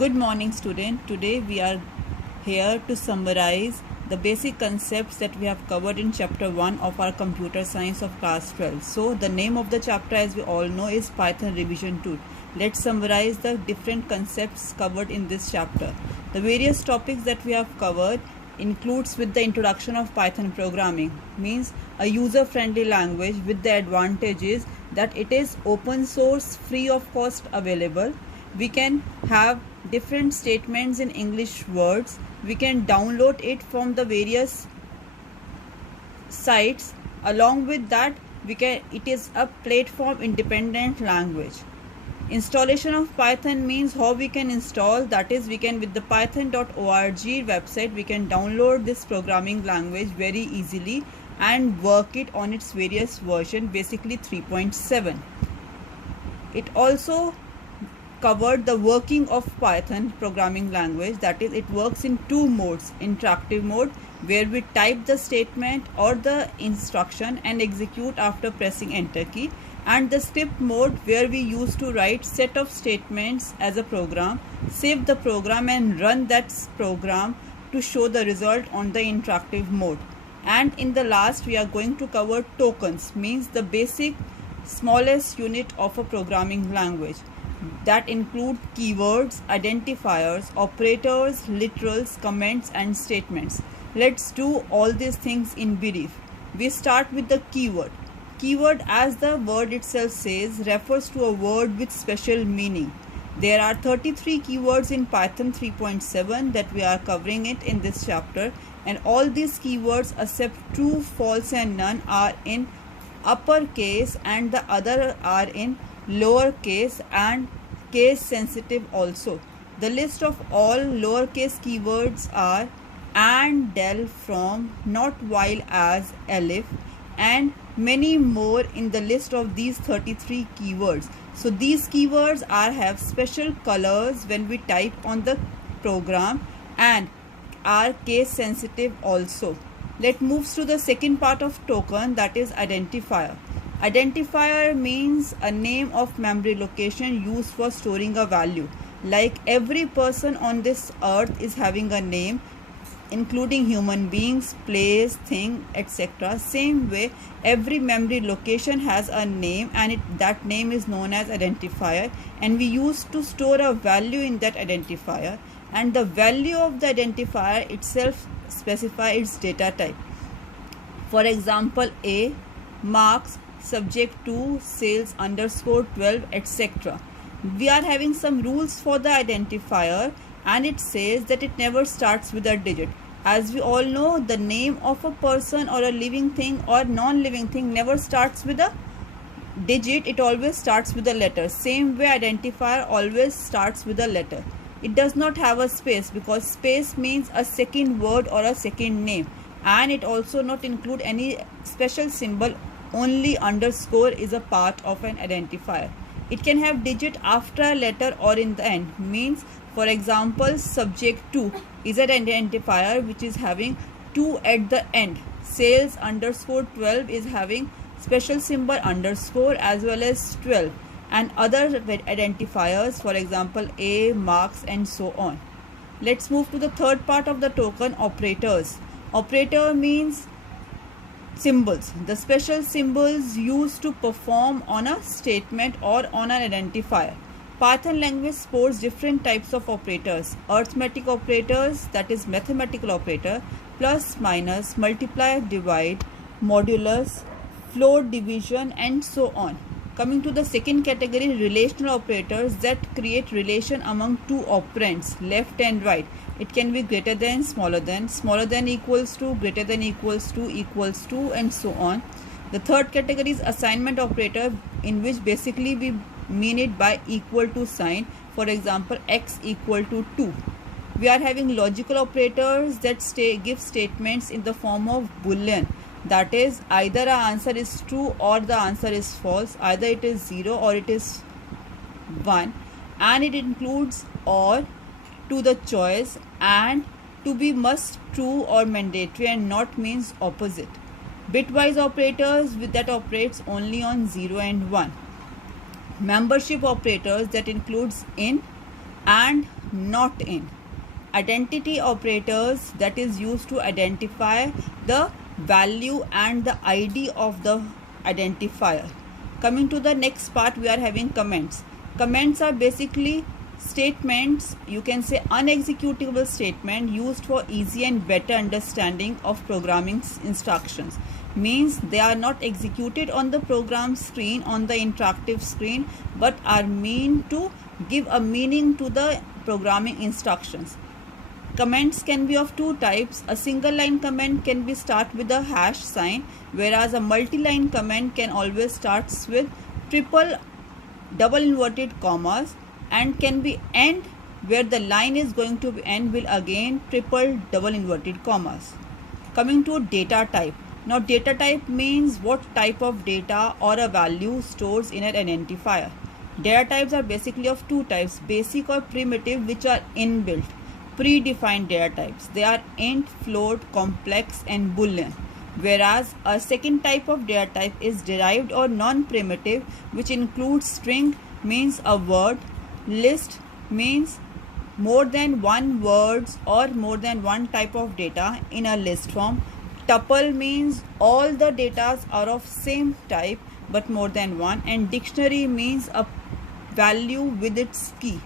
Good morning, student. Today we are here to summarize the basic concepts that we have covered in chapter 1 of our computer science of class 12. So the name of the chapter, as we all know, is Python revision 2. Let's summarize the different concepts covered in this chapter. The various topics that we have covered includes with the introduction of Python programming, means a user-friendly language with the advantages that it is open source, free of cost, available. We can have different statements in English words. We can download it from the various sites. Along with that, it is a platform independent language. Installation of Python means how we can install, that is, we can with the python.org website we can download this programming language very easily and work it on its various version, basically 3.7. It also covered the working of Python programming language, that is, it works in two modes: interactive mode, where we type the statement or the instruction and execute after pressing enter key, and the script mode, where we used to write set of statements as a program, save the program and run that program to show the result on the interactive mode. And in the last we are going to cover tokens, means the basic smallest unit of a programming language, that include keywords, identifiers, operators, literals, comments and statements. Let's do all these things in brief. We start with the keyword. Keyword, as the word itself says, refers to a word with special meaning. There are 33 keywords in Python 3.7 that we are covering it in this chapter, and all these keywords except true, false and none are in uppercase and the other are in lowercase and case sensitive also. The list of all lowercase keywords are and, del, from, not, while, as, elif, and many more in the list of these 33 keywords. So these keywords have special colors when we type on the program and are case sensitive also. Let's move to the second part of token, that is identifier. Identifier means a name of memory location used for storing a value. Like every person on this earth is having a name, including human beings, place, thing, etc. Same way, every memory location has a name, and that name is known as identifier, and we used to store a value in that identifier, and the value of the identifier itself specifies its data type. For example, A, marks, subject to, sales _12, etc. We are having some rules for the identifier, and it says that it never starts with a digit. As we all know, the name of a person or a living thing or non-living thing never starts with a digit, it always starts with a letter. Same way, identifier always starts with a letter. It does not have a space, because space means a second word or a second name, and it also not include any special symbol. Only underscore is a part of an identifier. It can have digit after a letter or in the end, means, for example, subject to is an identifier which is having 2 at the end. Sales _12 is having special symbol underscore as well as 12, and other identifiers, for example, A, marks and so on. Let's move to the third part of the token, operators. Operator means symbols, the special symbols used to perform on a statement or on an identifier. Python language supports different types of operators: arithmetic operators, that is mathematical operator, plus, minus, multiply, divide, modulus, float, division and so on. Coming to the second category, relational operators that create relation among two operands, left and right. It can be greater than, smaller than equals to, greater than equals to and so on. The third category is assignment operator, in which basically we mean it by equal to sign. For example, x equal to 2. We are having logical operators that give statements in the form of boolean, that is, either our answer is true or the answer is false, either it is 0 or it is 1, and it includes or, to the choice, and to be must, true or mandatory, and not means opposite. Bitwise operators that operates only on 0 and 1. Membership operators that includes in and not in. Identity operators, that is used to identify the value and the ID of the identifier. Coming to the next part, we are having comments. Comments are basically statements, you can say unexecutable statement, used for easy and better understanding of programming instructions. Means they are not executed on the program screen, on the interactive screen, but are meant to give a meaning to the programming instructions. Comments can be of two types. A single line comment can be start with a hash sign, whereas a multi-line comment can always starts with triple double inverted commas and can be end where the line is going to be end will again triple double inverted commas. Coming to data type. Now data type means what type of data or a value stores in an identifier. Data types are basically of two types, basic or primitive, which are inbuilt predefined data types. They are int, float, complex and boolean. Whereas a second type of data type is derived or non-primitive, which includes string, means a word, list means more than one words or more than one type of data in a list form, tuple means all the data are of same type but more than one, and dictionary means a value with its key.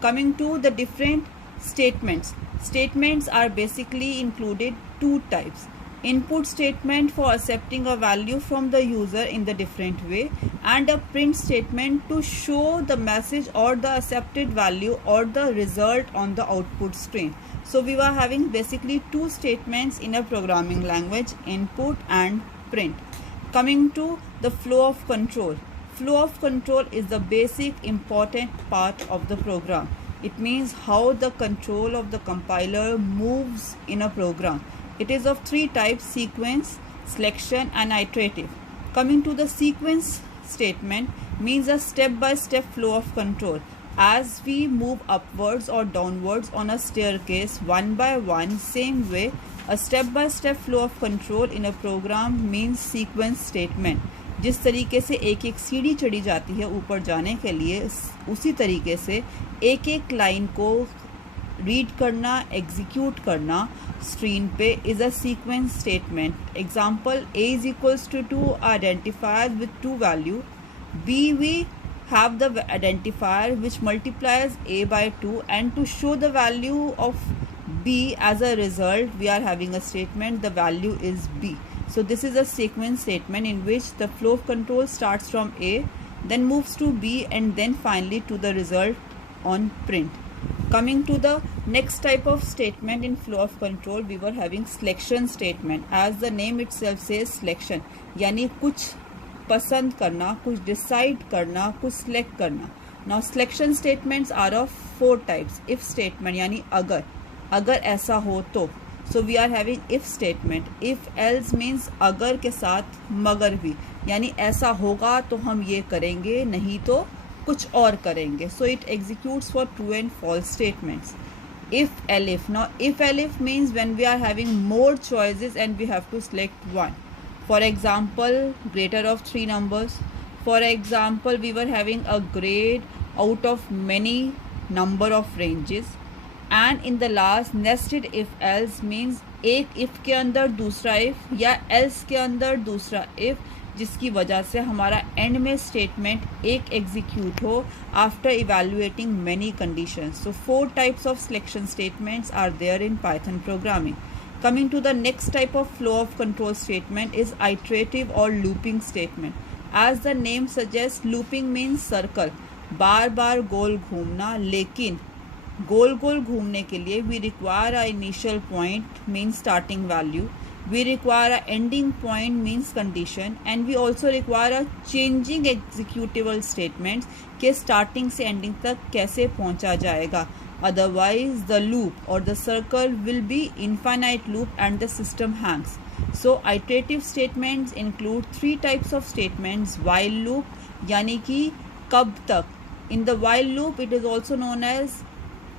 Coming to the different statements. Statements are basically included two types. Input statement for accepting a value from the user in the different way, and a print statement to show the message or the accepted value or the result on the output screen. So we were having basically two statements in a programming language, input and print. Coming to the flow of control. Flow of control is the basic important part of the program. It means how the control of the compiler moves in a program. It is of three types: sequence, selection and iterative. Coming to the sequence statement means a step-by-step flow of control. As we move upwards or downwards on a staircase one by one, same way a step-by-step flow of control in a program means sequence statement. जिस तरीके से एक एक सीढ़ी चढ़ी जाती है ऊपर जाने के लिए, उसी तरीके से एक एक लाइन को रीड करना, एग्जीक्यूट करना स्क्रीन पे is a sequence statement. Example, a is equals to 2 identifiers with two value. B, we have the identifier which multiplies a by 2, and to show the value of b as a result we are having a statement, the value is b. So this is a sequence statement in which the flow of control starts from A, then moves to B, and then finally to the result on print. Coming to the next type of statement in flow of control, we were having selection statement. As the name itself says, selection, यानी कुछ पसंद करना, कुछ decide करना, कुछ select करना. Now selection statements are of four types. If statement यानी अगर ऐसा हो तो. So we are having if statement. If else means अगर के साथ मगर भी, यानी ऐसा होगा तो हम ये करेंगे, नहीं तो कुछ और करेंगे. So it executes for true and false statements. If elif. Now if elif means when we are having more choices and we have to select one. For example, greater of 3 numbers. For example, we were having a grade out of many number of ranges. And in the last nested if else means एक if के अंदर दूसरा if या else के अंदर दूसरा if, जिसकी वजह से हमारा एंड में स्टेटमेंट एक एग्जीक्यूट हो after evaluating many conditions. So 4 types of selection statements are there in Python programming. Coming to the next type of flow of control statement is iterative or looping statement. As the name suggests, looping means circle, बार बार गोल घूमना. लेकिन गोल गोल घूमने के लिए we require a initial point means starting value, we require a ending point means condition, and we also require a changing executable statements के starting से ending तक कैसे पहुंचा जाएगा. Otherwise the loop or the circle will be infinite loop and the system hangs. So iterative statements include 3 types of statements. While loop यानी कि कब तक. In the while loop it is also known as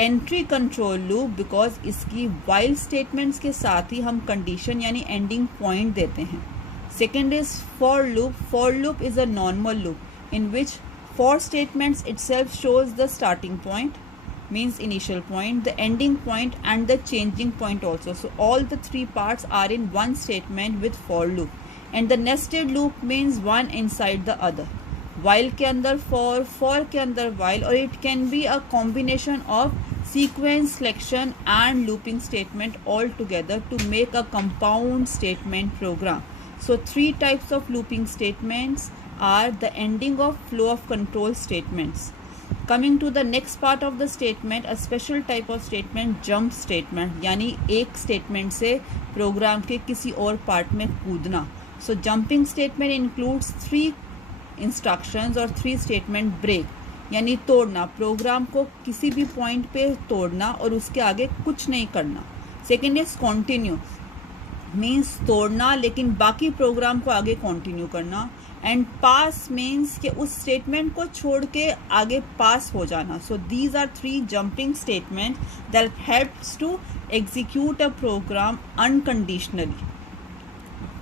entry control loop because इसकी while statements के साथ ही हम condition यानी ending point देते हैं. Second is for loop. For loop is a normal loop in which for statements itself shows the starting point means initial point, the ending point and the changing point also. So all the three parts are in one statement with for loop. And the nested loop means one inside the other. While के अंदर for के अंदर while, or it can be a combination of sequence, selection and looping statement all together to make a compound statement program. So three types of looping statements are the ending of flow of control statements. Coming to the next part of the statement, a special type of statement, jump statement, यानी एक statement से program के किसी और part में कूदना. So jumping statement includes three instructions और three statement break, यानी तोड़ना, प्रोग्राम को किसी भी पॉइंट पे तोड़ना और उसके आगे कुछ नहीं करना. सेकेंड इज कॉन्टिन्यू, मीन्स तोड़ना लेकिन बाकी प्रोग्राम को आगे कंटिन्यू करना. एंड पास मीन्स कि उस स्टेटमेंट को छोड़ के आगे पास हो जाना. So these are three jumping statement that helps to execute a program unconditionally.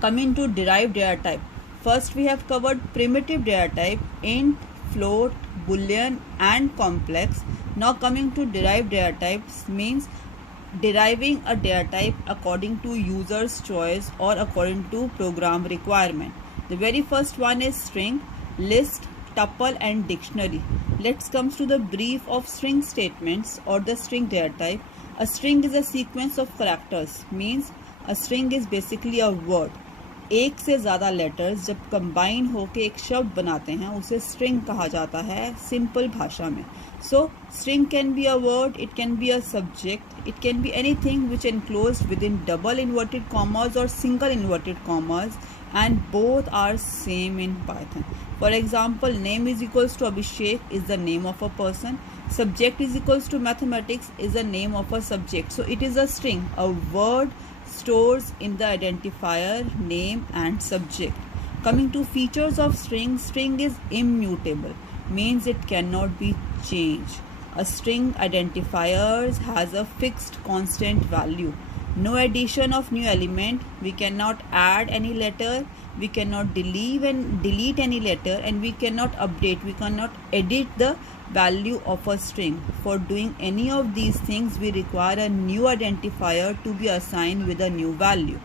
Coming to derived data type, first we have covered primitive data type, int, float, boolean and complex. Now coming to derived data types means deriving a data type according to user's choice or according to program requirement. The very first one is string, list, tuple and dictionary. Let's come to the brief of string statements or the string data type. A string is a sequence of characters, means a string is basically a word. एक से ज़्यादा letters जब combine होके एक शब्द बनाते हैं उसे स्ट्रिंग कहा जाता है सिंपल भाषा में. So string can be a word, it can be a subject, it can be anything which enclosed within double inverted commas और single inverted commas, and both are same in Python. For example, name is equals to Abhishek is the name of a person. Subject is equals to mathematics is the name of a subject. So it is a string. A word stores in the identifier name and subject. Coming to features of string, string is immutable, means it cannot be changed. A string identifiers has a fixed constant value. No addition of new element, we cannot add any letter, we cannot delete any letter, and we cannot update, we cannot edit the value of a string. For doing any of these things, we require a new identifier to be assigned with a new value.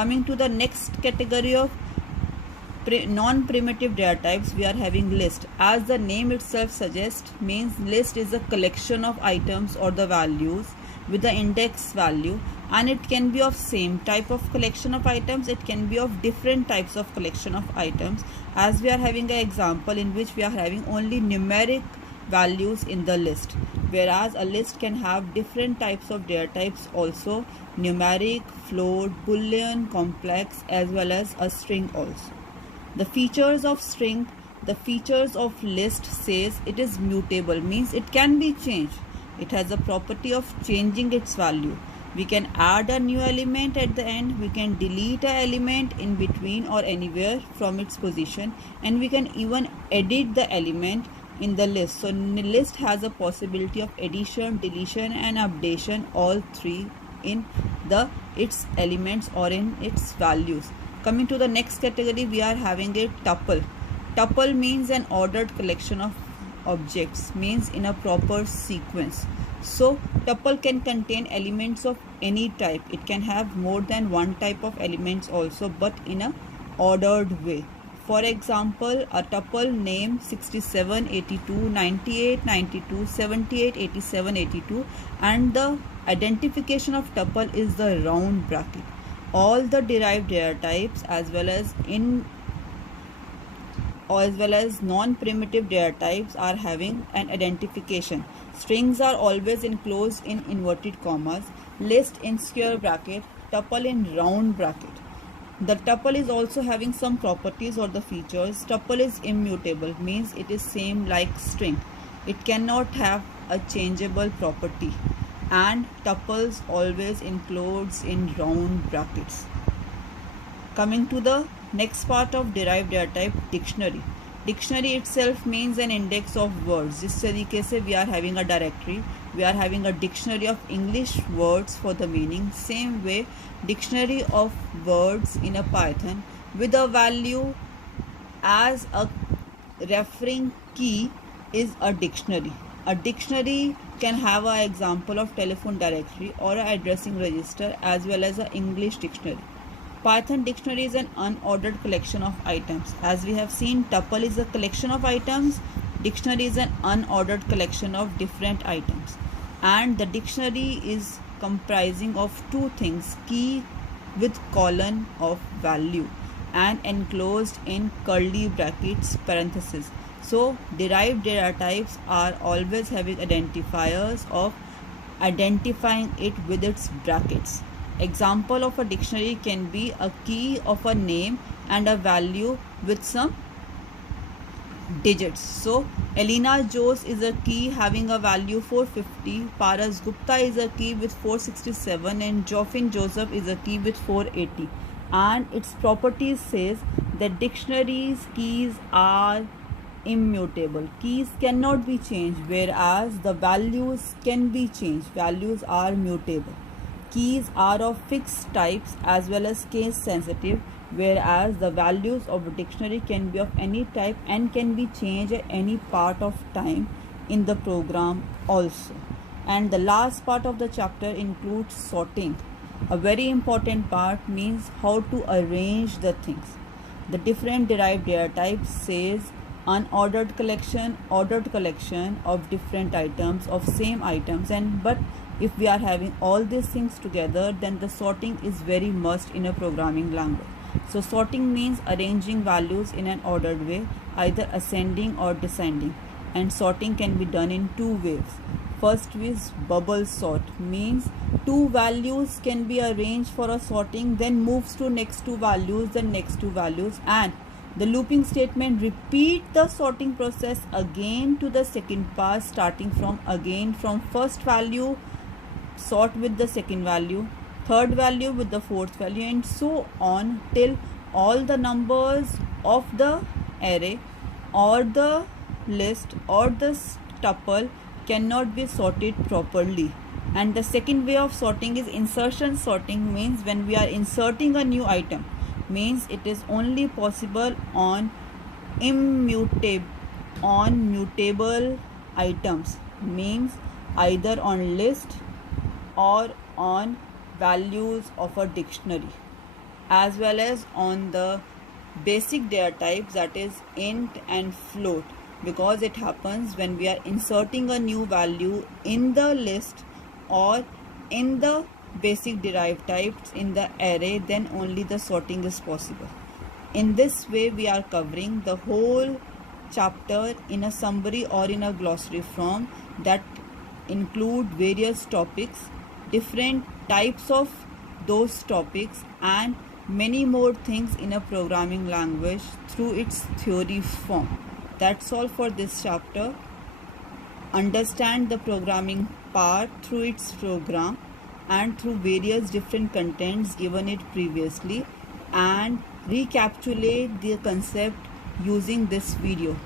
Coming to the next category of non-primitive data types, we are having list. As the name itself suggests, means list is a collection of items or the values with the index value, and it can be of same type of collection of items, it can be of different types of collection of items, as we are having an example in which we are having only numeric values in the list, whereas a list can have different types of data types also, numeric, float, boolean, complex, as well as a string also. The features of string, the features of list says it is mutable, means it can be changed. It has a property of changing its value. We can add a new element at the end, we can delete an element in between or anywhere from its position, and we can even edit the element in the list. So the list has a possibility of addition, deletion and updation, all three in its elements or in its values. Coming to the next category, we are having a tuple. Tuple means an ordered collection of objects, means in a proper sequence. So tuple can contain elements of any type. It can have more than one type of elements also, but in a ordered way. For example, a tuple name 67, 82, 98, 92, 78, 87, 82, and the identification of tuple is the round bracket. All the derived data types as well as non-primitive data types are having an identification. Strings are always enclosed in inverted commas, list in square bracket, tuple in round bracket. The tuple is also having some properties or the features. Tuple is immutable, means it is same like string. It cannot have a changeable property, and tuples always enclosed in round brackets. Coming to the next part of derived data type, dictionary. Dictionary itself means an index of words. जिस तरीके से we are having a directory, we are having a dictionary of English words for the meaning. Same way, dictionary of words in a Python with a value as a referring key is a dictionary. A dictionary can have an example of telephone directory or an addressing register as well as an English dictionary. Python dictionary is an unordered collection of items. As we have seen, tuple is a collection of items. Dictionary is an unordered collection of different items. And the dictionary is comprising of two things: key with colon of value and enclosed in curly brackets parenthesis. So derived data types are always having identifiers of identifying it with its brackets. Example of a dictionary can be a key of a name and a value with some digits. So Elena Jose is a key having a value 450, Paras Gupta is a key with 467, and Joffin Joseph is a key with 480. And its properties says that dictionaries keys are immutable. Keys cannot be changed, whereas the values can be changed. Values are mutable. Keys are of fixed types as well as case sensitive, whereas the values of a dictionary can be of any type and can be changed at any part of time in the program also. And the last part of the chapter includes sorting. A very important part means how to arrange the things. The different derived data types says unordered collection, ordered collection of different items of same items, and but if we are having all these things together, then the sorting is very must in a programming language. So sorting means arranging values in an ordered way, either ascending or descending, and sorting can be done in two ways. First is bubble sort, means two values can be arranged for a sorting, then moves to next two values, then next two values, and the looping statement repeat the sorting process again to the second pass, starting from first value, sort with the second value, third value with the fourth value, and so on till all the numbers of the array or the list or the tuple cannot be sorted properly. And the second way of sorting is insertion sorting, means when we are inserting a new item, means it is only possible on mutable items, means either on list or on values of a dictionary, as well as on the basic data types, that is int and float, because it happens when we are inserting a new value in the list or in the basic derived types in the array, then only the sorting is possible. In this way we are covering the whole chapter in a summary or in a glossary form that include various topics, different types of those topics, and many more things in a programming language through its theory form. That's all for this chapter. Understand the programming part through its program and through various different contents given it previously, and recapitulate the concept using this video.